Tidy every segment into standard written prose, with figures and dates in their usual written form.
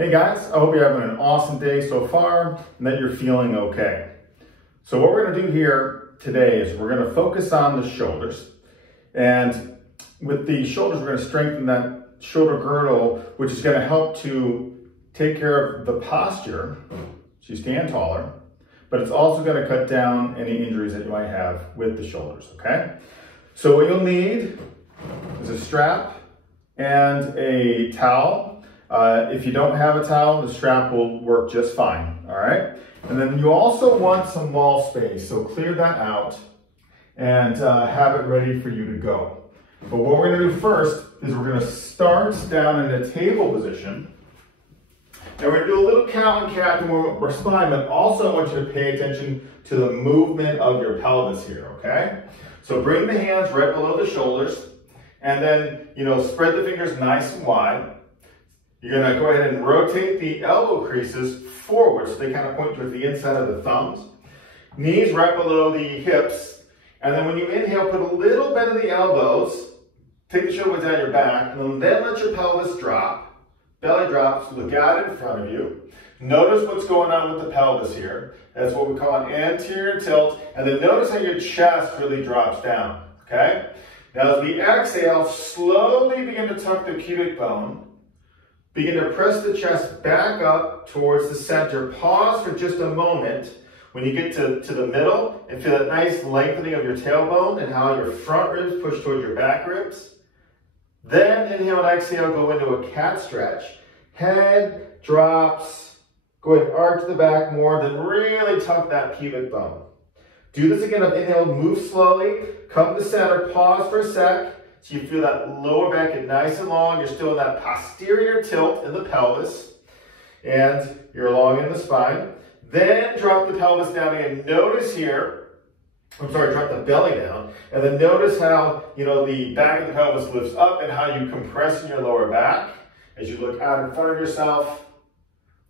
Hey guys, I hope you're having an awesome day so far and that you're feeling okay. So what we're going to do here today is we're going to focus on the shoulders. And with the shoulders, we're going to strengthen that shoulder girdle, which is going to help to take care of the posture so you stand taller, but it's also going to cut down any injuries that you might have with the shoulders, okay? So what you'll need is a strap and a towel. If you don't have a towel, the strap will work just fine, all right? And then you also want some wall space, so clear that out and have it ready for you to go. But what we're gonna do first is we're gonna start down in a table position. And we're gonna do a little cow and cat to move our spine, but also I want you to pay attention to the movement of your pelvis here, okay? So bring the hands right below the shoulders, and then, spread the fingers nice and wide. You're going to go ahead and rotate the elbow creases forward so they kind of point towards the inside of the thumbs. Knees right below the hips. And then when you inhale, put a little bend of the elbows. Take the shoulder blades out of your back. And then let your pelvis drop. Belly drops. Look out in front of you. Notice what's going on with the pelvis here. That's what we call an anterior tilt. And then notice how your chest really drops down. Okay? Now as we exhale, slowly begin to tuck the pubic bone. Begin to press the chest back up towards the center. Pause for just a moment. When you get to the middle and feel that nice lengthening of your tailbone and how your front ribs push towards your back ribs. Then inhale and exhale, go into a cat stretch. Head drops. Go ahead and arch the back more, then really tuck that pubic bone. Do this again. Inhale, move slowly. Come to center, pause for a sec. So you feel that lower back get nice and long. You're still in that posterior tilt in the pelvis. And you're long in the spine. Then drop the pelvis down again. Notice here, drop the belly down. And then notice how, the back of the pelvis lifts up and how you compress in your lower back as you look out in front of yourself.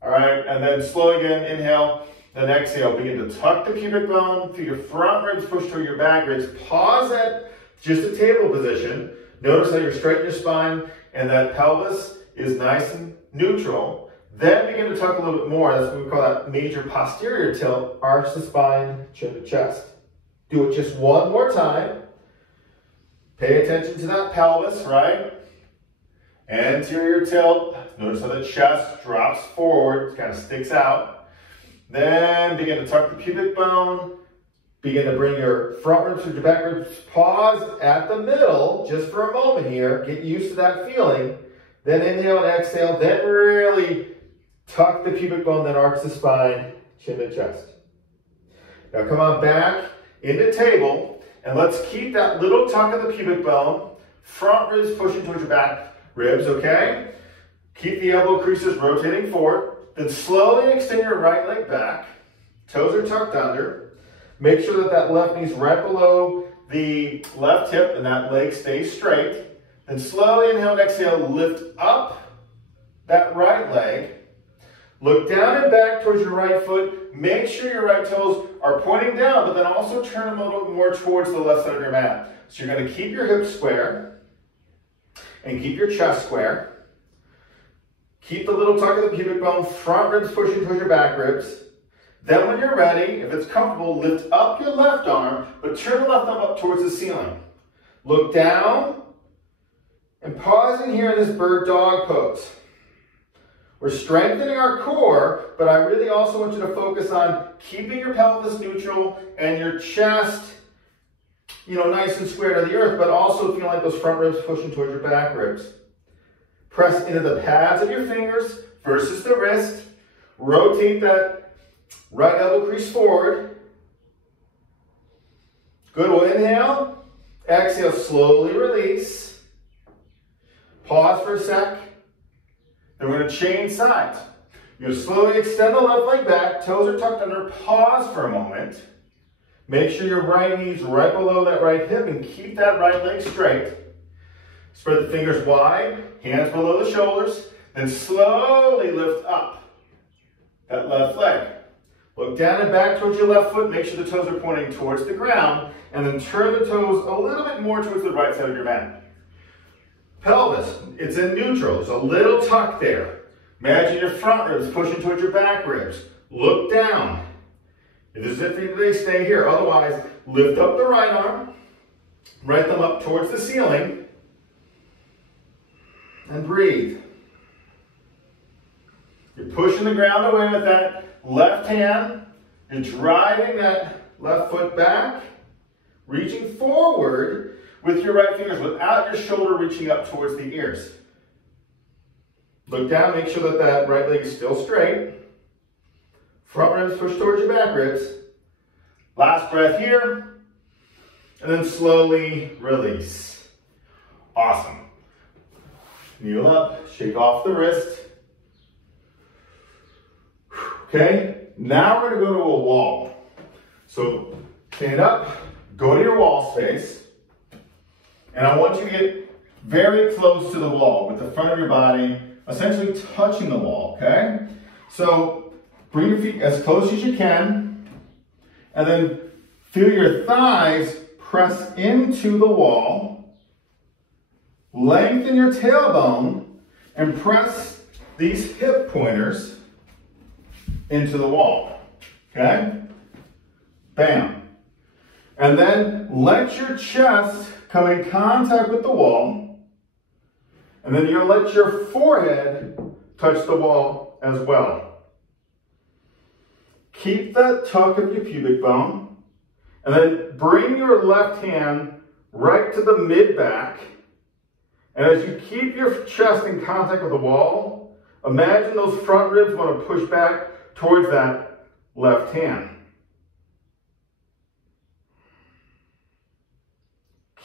All right, and then slowly again, inhale, then exhale. Begin to tuck the pubic bone, feel your front ribs push toward your back ribs. Pause at just a table position. Notice how you're straight in your spine and that pelvis is nice and neutral. Then begin to tuck a little bit more. That's what we call that major posterior tilt. Arch the spine, chin to chest. Do it just one more time. Pay attention to that pelvis, right? Anterior tilt. Notice how the chest drops forward, kind of sticks out. Then begin to tuck the pubic bone. Begin to bring your front ribs to your back ribs. Pause at the middle just for a moment here. Get used to that feeling. Then inhale and exhale. Then really tuck the pubic bone, then arch the spine, chin to chest. Now come on back into table, and let's keep that little tuck of the pubic bone. Front ribs pushing towards your back ribs, okay? Keep the elbow creases rotating forward. Then slowly extend your right leg back. Toes are tucked under. Make sure that left knee's right below the left hip and that leg stays straight. Then slowly inhale and exhale, lift up that right leg. Look down and back towards your right foot. Make sure your right toes are pointing down, but then also turn them a little bit more towards the left side of your mat. So you're going to keep your hips square and keep your chest square. Keep the little tuck of the pubic bone, front ribs pushing towards your back ribs. Then when you're ready, if it's comfortable, lift up your left arm, but turn the left arm up towards the ceiling. Look down and pausing here in this bird dog pose. We're strengthening our core, but I really also want you to focus on keeping your pelvis neutral and your chest, nice and square to the earth, but also feeling like those front ribs pushing towards your back ribs. Press into the pads of your fingers versus the wrist. Rotate that right elbow crease forward. Good. We'll inhale. Exhale. Slowly release. Pause for a sec. Then we're going to change sides. You're going to slowly extend the left leg back. Toes are tucked under. Pause for a moment. Make sure your right knee's right below that right hip and keep that right leg straight. Spread the fingers wide. Hands below the shoulders. Then slowly lift up that left leg. Look down and back towards your left foot. Make sure the toes are pointing towards the ground. And then turn the toes a little bit more towards the right side of your mat. Pelvis, it's in neutral. There's a little tuck there. Imagine your front ribs pushing towards your back ribs. Look down. It is as if they stay here. Otherwise, lift up the right arm, right thumb up towards the ceiling, and breathe. You're pushing the ground away with that left hand. You're driving that left foot back, reaching forward with your right fingers without your shoulder reaching up towards the ears. Look down, make sure that that right leg is still straight. Front ribs push towards your back ribs. Last breath here, and then slowly release. Awesome. Kneel up, shake off the wrist. Okay, now we're going to go to a wall. So stand up, go to your wall space, and I want you to get very close to the wall with the front of your body essentially touching the wall, okay? So bring your feet as close as you can, and then feel your thighs press into the wall. Lengthen your tailbone and press these hip pointers into the wall, okay? Bam. And then let your chest come in contact with the wall. And then you're going to let your forehead touch the wall as well. Keep that tuck of your pubic bone. And then bring your left hand right to the mid-back. And as you keep your chest in contact with the wall, imagine those front ribs want to push back towards that left hand.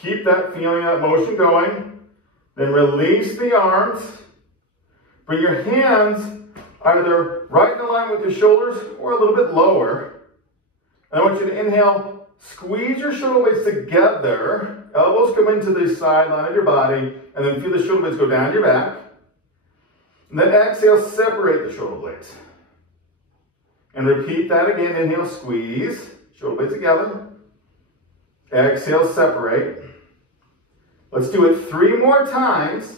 Keep that feeling, that motion going. Then release the arms. Bring your hands either right in line with your shoulders or a little bit lower. And I want you to inhale, squeeze your shoulder blades together. Elbows come into the sideline of your body, and then feel the shoulder blades go down your back. And then exhale, separate the shoulder blades. And repeat that again. Inhale, squeeze, shoulder blades together. Exhale, separate. Let's do it 3 more times.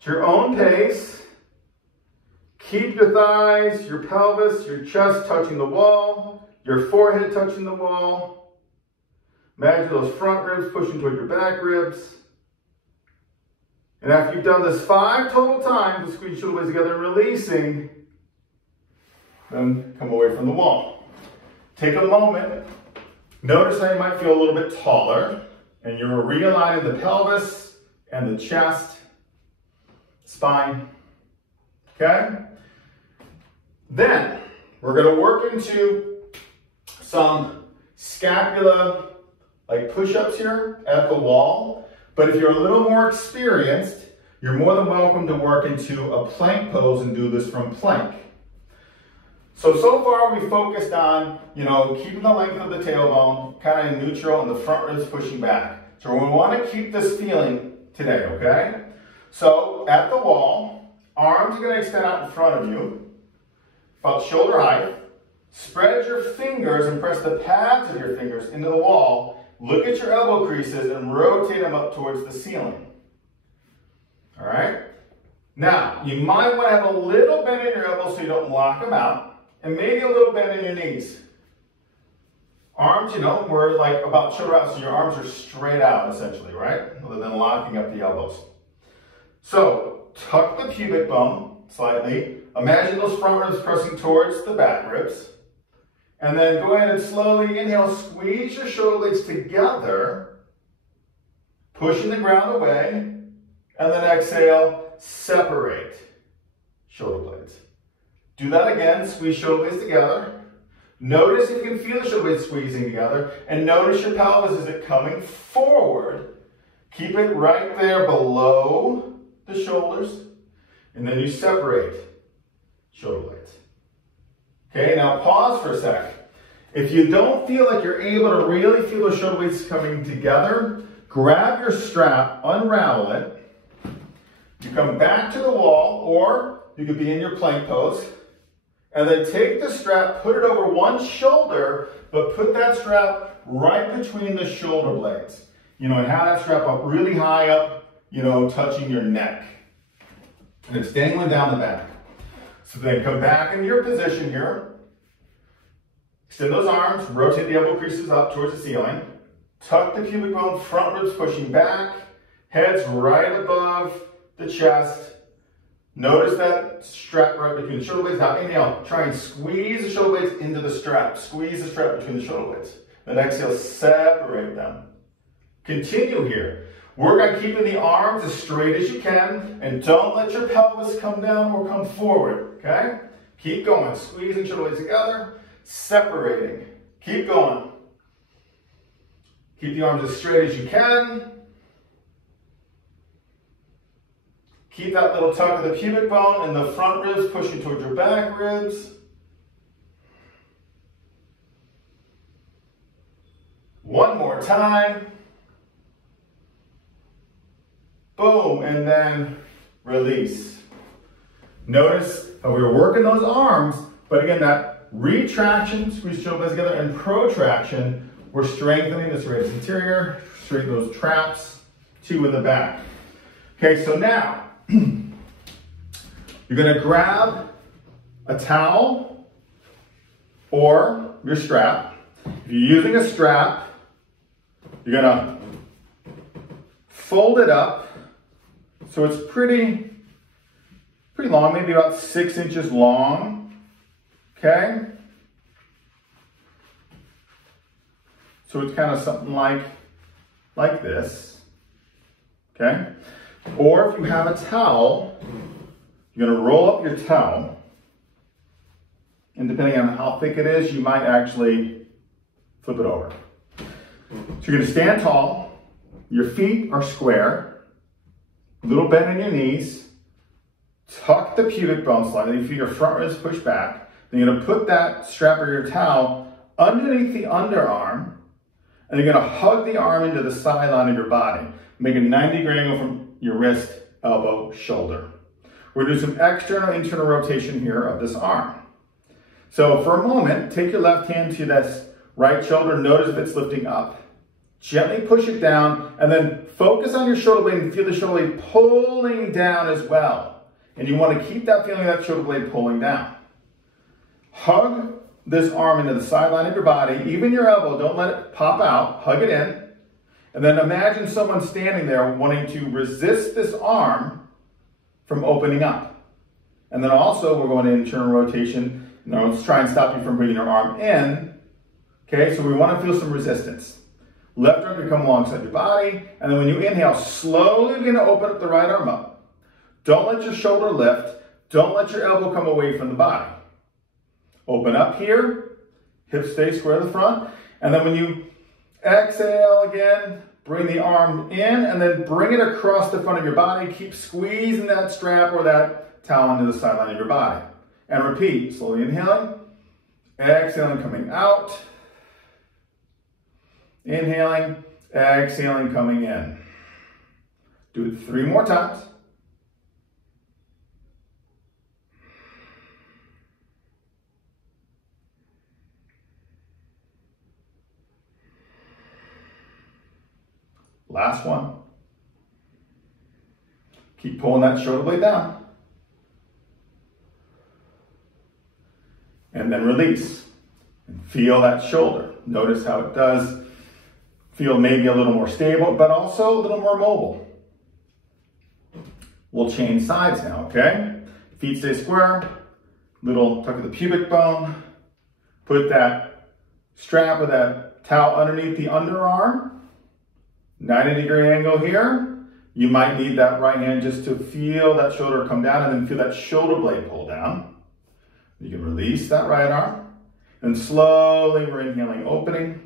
At your own pace. Keep your thighs, your pelvis, your chest touching the wall, your forehead touching the wall. Imagine those front ribs pushing toward your back ribs. And after you've done this 5 total times, squeeze your shoulder blades together and releasing, then come away from the wall. Take a moment. Notice how you might feel a little bit taller, and you're realigning the pelvis and the chest, spine, okay? Then, we're gonna work into some scapula, like push-ups here at the wall. But if you're a little more experienced, you're more than welcome to work into a plank pose and do this from plank. So far we focused on, keeping the length of the tailbone, kind of neutral, and the front ribs pushing back. So we want to keep this feeling today, okay? So at the wall, arms are going to extend out in front of you, about shoulder height. Spread your fingers and press the pads of your fingers into the wall. Look at your elbow creases and rotate them up towards the ceiling. All right? Now, you might want to have a little bend in your elbows so you don't lock them out. And maybe a little bend in your knees. Arms, we're like about shoulder out, so your arms are straight out essentially, right? Other than locking up the elbows. So, tuck the pubic bone slightly. Imagine those front ribs pressing towards the back ribs. And then go ahead and slowly inhale, squeeze your shoulder blades together, pushing the ground away, and then exhale, separate shoulder blades. Do that again, squeeze shoulder blades together. Notice if you can feel the shoulder blades squeezing together, and notice your pelvis, is it coming forward? Keep it right there below the shoulders, and then you separate shoulder blades. Okay, now pause for a sec. If you don't feel like you're able to really feel those shoulder blades coming together, grab your strap, unravel it. You come back to the wall, or you could be in your plank pose. And then take the strap, put it over one shoulder, but put that strap right between the shoulder blades. And have that strap up really high up, touching your neck. And it's dangling down the back. So then come back into your position here. Extend those arms, rotate the elbow creases up towards the ceiling. Tuck the pubic bone, front ribs pushing back. Head's right above the chest. Notice that strap right between the shoulder blades. Now inhale, try and squeeze the shoulder blades into the strap. Squeeze the strap between the shoulder blades. Then exhale, separate them. Continue here. Work on keeping the arms as straight as you can, and don't let your pelvis come down or come forward, okay? Keep going, squeezing shoulder blades together, separating. Keep going. Keep the arms as straight as you can. Keep that little tuck of the pubic bone and the front ribs pushing towards your back ribs. One more time. Boom, and then release. Notice how we were working those arms, but again, that retraction, squeeze shoulder blades together, and protraction, we're strengthening this radius anterior, straighten those traps, two in the back. Okay, so now, you're gonna grab a towel or your strap. If you're using a strap, you're gonna fold it up so it's pretty long, maybe about 6 inches long, okay? So it's kind of something like this, okay? Or if you have a towel, you're gonna roll up your towel, and depending on how thick it is, you might actually flip it over. So you're gonna stand tall, your feet are square, little bend in your knees, tuck the pubic bone slightly, feel your front ribs push back. Then you're gonna put that strap or your towel underneath the underarm, and you're gonna hug the arm into the sideline of your body. Make a 90-degree angle from your wrist, elbow, shoulder. We're gonna do some external, internal rotation here of this arm. So for a moment, take your left hand to this right shoulder, notice if it's lifting up. Gently push it down, and then focus on your shoulder blade and feel the shoulder blade pulling down as well. And you want to keep that feeling of that shoulder blade pulling down. Hug this arm into the sideline of your body, even your elbow, don't let it pop out, hug it in. And then imagine someone standing there wanting to resist this arm from opening up. And then also we're going to internal rotation. Now let's try and stop you from bringing your arm in. Okay, so we want to feel some resistance. Left arm to come alongside your body, and then when you inhale, slowly begin to open up the right arm up. Don't let your shoulder lift. Don't let your elbow come away from the body. Open up here, hips stay square to the front, and then when you exhale again, bring the arm in, and then bring it across the front of your body. Keep squeezing that strap or that towel into the sideline of your body. And repeat, slowly inhaling, exhaling, coming out. Inhaling, exhaling, coming in. Do it 3 more times. Last one. Keep pulling that shoulder blade down. And then release. And feel that shoulder. Notice how it does feel maybe a little more stable, but also a little more mobile. We'll change sides now, okay? Feet stay square, little tuck of the pubic bone. Put that strap or that towel underneath the underarm. 90-degree angle here. You might need that right hand just to feel that shoulder come down and then feel that shoulder blade pull down. You can release that right arm. And slowly we're inhaling, opening.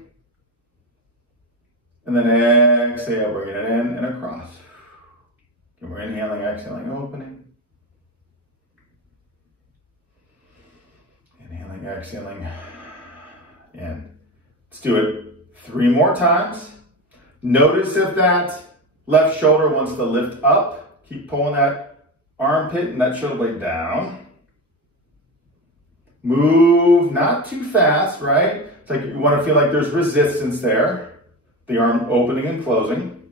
And then exhale, bringing it in and across. And we're inhaling, exhaling, opening. Inhaling, exhaling, in. Let's do it 3 more times. Notice if that left shoulder wants to lift up. Keep pulling that armpit and that shoulder blade down. Move not too fast, right? It's like you want to feel like there's resistance there. The arm opening and closing.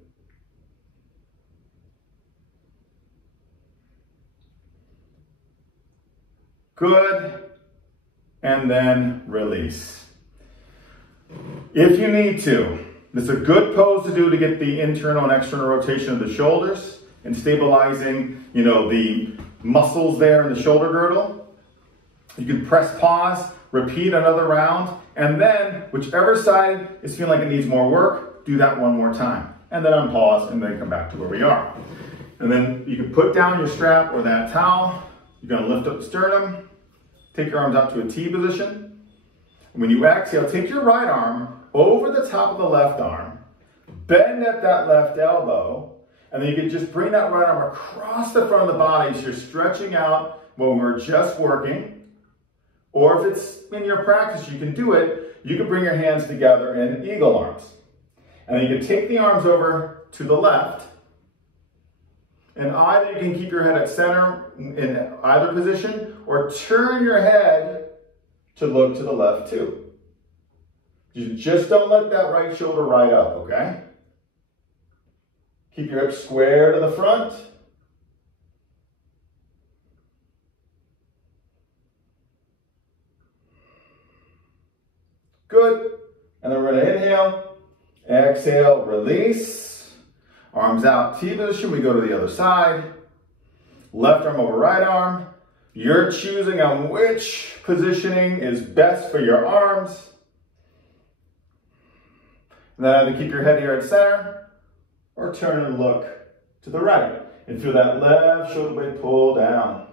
Good. And then release. If you need to, this is a good pose to do to get the internal and external rotation of the shoulders and stabilizing, the muscles there in the shoulder girdle. You can press pause, repeat another round, and then whichever side is feeling like it needs more work, do that one more time. And then unpause and then come back to where we are. And then you can put down your strap or that towel. You're going to lift up the sternum, take your arms out to a T position. And when you exhale, take your right arm over the top of the left arm, bend at that left elbow, and then you can just bring that right arm across the front of the body so you're stretching out when we're just working. Or if it's in your practice, you can do it, you can bring your hands together in eagle arms. And then you can take the arms over to the left, and either you can keep your head at center in either position, or turn your head to look to the left too. You just don't let that right shoulder ride up, okay? Keep your hips square to the front. Good. And then we're going to inhale, exhale, release. Arms out, T position. We go to the other side. Left arm over right arm. You're choosing on which positioning is best for your arms. And then either keep your head here at center or turn and look to the right. And feel that left shoulder blade pull down.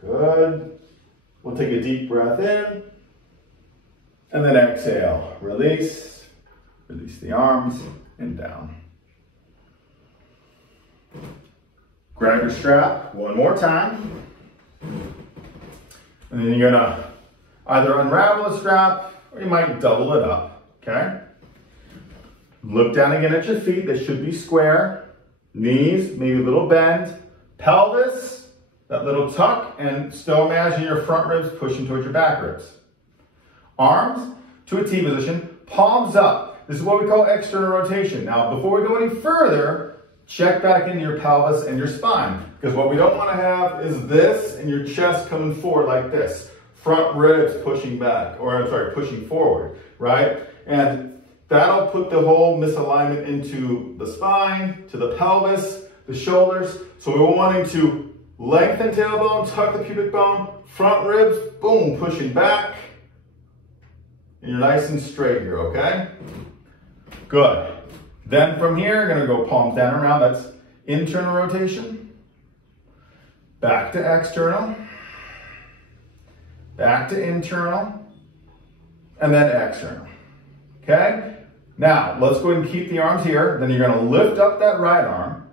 Good. We'll take a deep breath in and then exhale. Release. Release the arms and down. Grab your strap one more time. And then you're gonna either unravel the strap or you might double it up, okay? Look down again at your feet. They should be square. Knees, maybe a little bend. Pelvis, that little tuck, and still imagine your front ribs pushing towards your back ribs. Arms to a T position, palms up. This is what we call external rotation. Now, before we go any further, check back into your pelvis and your spine, because what we don't want to have is this and your chest coming forward like this. Front ribs pushing back, or I'm sorry, pushing forward, right? And that'll put the whole misalignment into the spine, to the pelvis, the shoulders. So we're wanting to lengthen tailbone, tuck the pubic bone, front ribs, boom, pushing back. And you're nice and straight here, okay? Good. Then from here, you're gonna go palms down and around. That's internal rotation. Back to external. Back to internal. And then external. Okay? Now, let's go ahead and keep the arms here. Then you're gonna lift up that right arm.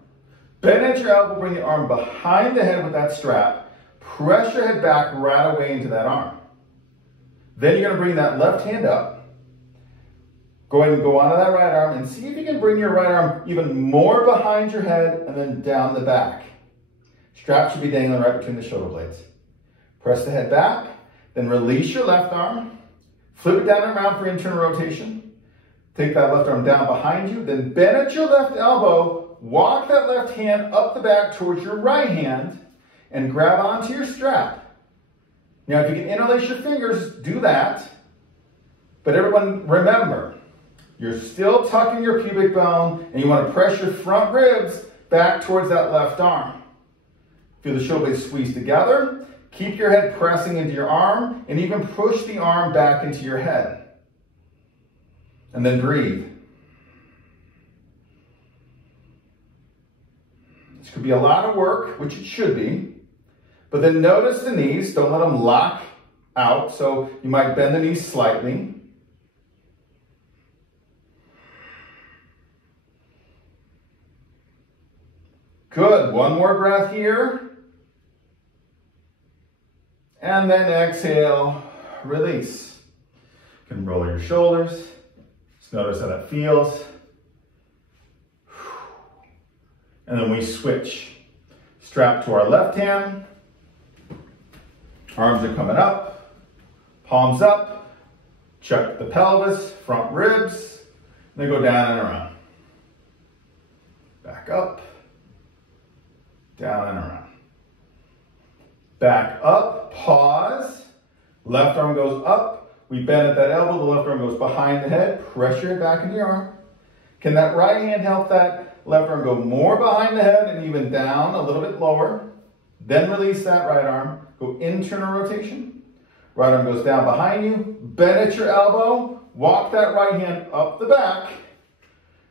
Bend at your elbow, bring the arm behind the head with that strap. Press your head back right away into that arm. Then you're gonna bring that left hand up. Go ahead and go onto that right arm and see if you can bring your right arm even more behind your head and then down the back. Strap should be dangling right between the shoulder blades. Press the head back, then release your left arm. Flip it down and around for internal rotation. Take that left arm down behind you, then bend at your left elbow. Walk that left hand up the back towards your right hand and grab onto your strap. Now, if you can interlace your fingers, do that. But everyone, remember, you're still tucking your pubic bone and you want to press your front ribs back towards that left arm. Feel the shoulder blades squeeze together. Keep your head pressing into your arm and even push the arm back into your head. And then breathe. This could be a lot of work, which it should be. But then notice the knees. Don't let them lock out. So you might bend the knees slightly. Good. One more breath here. And then exhale, release. You can roll your shoulders. Just notice how that feels. And then we switch. Strap to our left hand. Arms are coming up. Palms up, check the pelvis, front ribs, then go down and around. Back up, down and around. Back up, pause, left arm goes up, we bend at that elbow, the left arm goes behind the head, pressure it back into your arm. Can that right hand help that left arm go more behind the head and even down a little bit lower? Then release that right arm, go internal rotation. Right arm goes down behind you, bend at your elbow, walk that right hand up the back.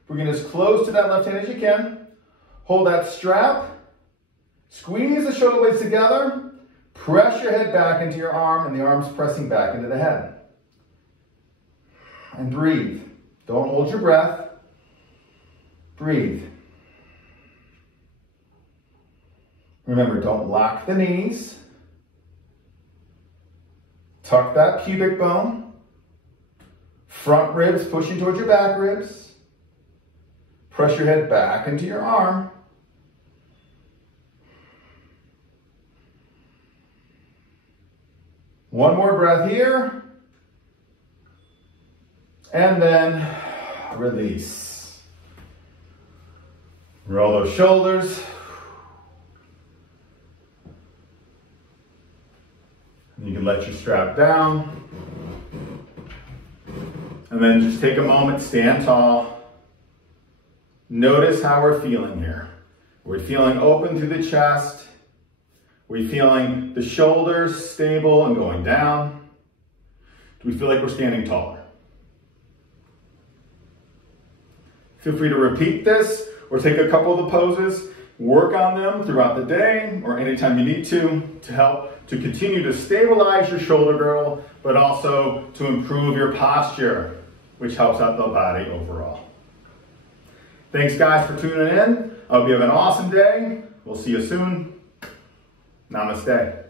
Bring it as close to that left hand as you can. Hold that strap, squeeze the shoulder blades together, press your head back into your arm and the arm's pressing back into the head. And breathe. Don't hold your breath. Breathe. Remember, don't lock the knees. Tuck that pubic bone. Front ribs pushing towards your back ribs. Press your head back into your arm. One more breath here. And then release. Roll those shoulders. You can let your strap down. And then just take a moment, stand tall. Notice how we're feeling here. We're feeling open through the chest. We're feeling the shoulders stable and going down. Do we feel like we're standing taller? Feel free to repeat this or take a couple of the poses, work on them throughout the day or anytime you need to help to continue to stabilize your shoulder girdle, but also to improve your posture, which helps out the body overall. Thanks guys for tuning in. I hope you have an awesome day. We'll see you soon. Namaste.